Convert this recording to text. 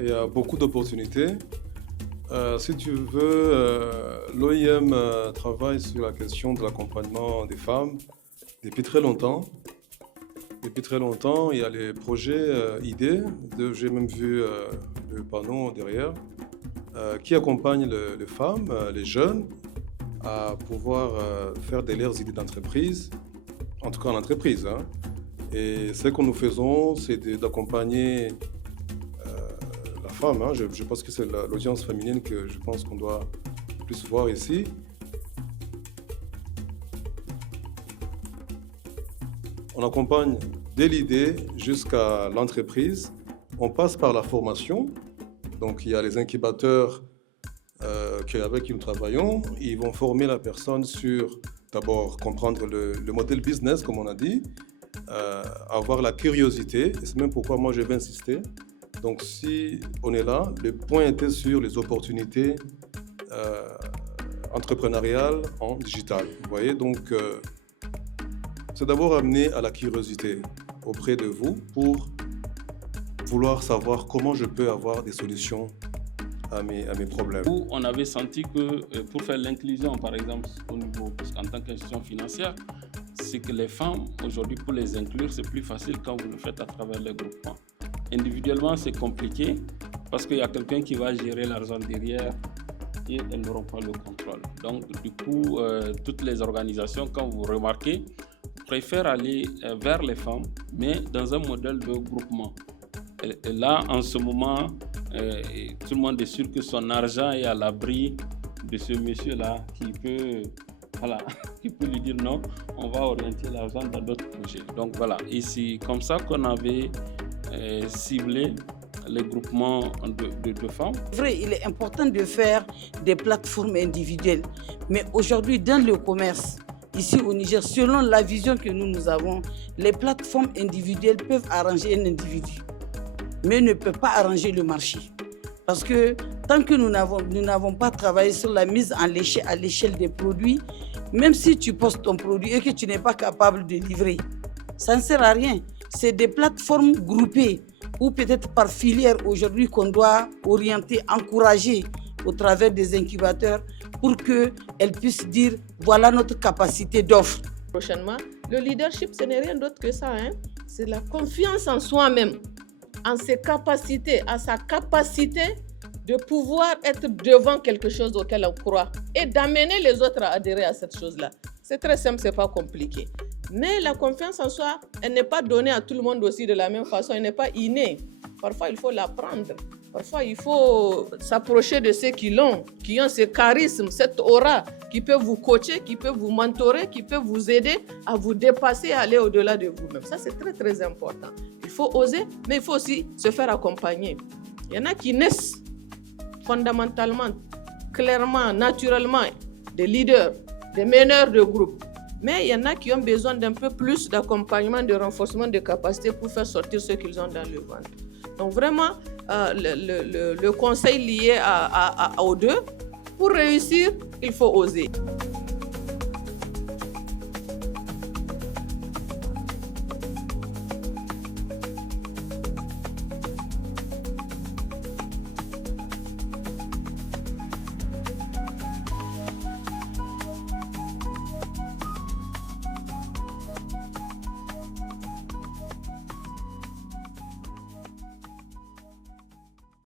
Il y a beaucoup d'opportunités. Si tu veux, l'OIM travaille sur la question de l'accompagnement des femmes depuis très longtemps. Depuis très longtemps, il y a les projets idées, j'ai même vu le panneau derrière, qui accompagnent les femmes, les jeunes, à pouvoir faire de leurs idées d'entreprise, en tout cas en entreprise. Hein. Et ce que nous faisons, c'est d'accompagner la femme. Hein. Je pense que c'est l'audience féminine que je pense qu'on doit plus voir ici. On accompagne dès l'idée jusqu'à l'entreprise. On passe par la formation. Donc, il y a les incubateurs avec qui nous travaillons. Ils vont former la personne sur, d'abord, comprendre le modèle business, comme on a dit, avoir la curiosité. Et c'est même pourquoi moi, je vais insister. Donc, si on est là, le point était sur les opportunités entrepreneuriales en digital. Vous voyez, donc, c'est d'abord amener à la curiosité auprès de vous pour vouloir savoir comment je peux avoir des solutions à mes problèmes. On avait senti que pour faire l'inclusion, par exemple, au niveau, parce qu'en tant qu'institution financière, c'est que les femmes, aujourd'hui, pour les inclure, c'est plus facile quand vous le faites à travers les groupements. Individuellement, c'est compliqué parce qu'il y a quelqu'un qui va gérer l'argent derrière et elles n'auront pas le contrôle. Donc, du coup, toutes les organisations, quand vous remarquez, préfèrent aller vers les femmes, mais dans un modèle de groupement. Et là, en ce moment, tout le monde est sûr que son argent est à l'abri de ce monsieur-là qui peut, qui peut lui dire non, on va orienter l'argent dans d'autres projets. Donc voilà, et c'est comme ça qu'on avait ciblé les groupements de femmes. Vrai, il est important de faire des plateformes individuelles, mais aujourd'hui, dans le commerce, ici au Niger, selon la vision que nous avons, les plateformes individuelles peuvent arranger un individu, mais ne peuvent pas arranger le marché. Parce que tant que nous n'avons pas travaillé sur la mise à l'échelle des produits, même si tu postes ton produit et que tu n'es pas capable de livrer, ça ne sert à rien. C'est des plateformes groupées ou peut-être par filière aujourd'hui qu'on doit orienter, encourager au travers des incubateurs pour qu'elles puissent dire voilà notre capacité d'offre. Prochainement, le leadership, ce n'est rien d'autre que ça. Hein? C'est la confiance en soi-même, en ses capacités, à sa capacité de pouvoir être devant quelque chose auquel on croit et d'amener les autres à adhérer à cette chose-là. C'est très simple, ce n'est pas compliqué. Mais la confiance en soi, elle n'est pas donnée à tout le monde aussi de la même façon, elle n'est pas innée. Parfois, il faut l'apprendre. Parfois, il faut s'approcher de ceux qui ont ce charisme, cette aura, qui peut vous coacher, qui peut vous mentorer, qui peut vous aider à vous dépasser, à aller au-delà de vous-même. Ça, c'est très, très important. Il faut oser, mais il faut aussi se faire accompagner. Il y en a qui naissent fondamentalement, clairement, naturellement, des leaders, des meneurs de groupe. Mais il y en a qui ont besoin d'un peu plus d'accompagnement, de renforcement de capacités pour faire sortir ce qu'ils ont dans le ventre. Donc vraiment, le conseil lié aux deux, pour réussir, il faut oser.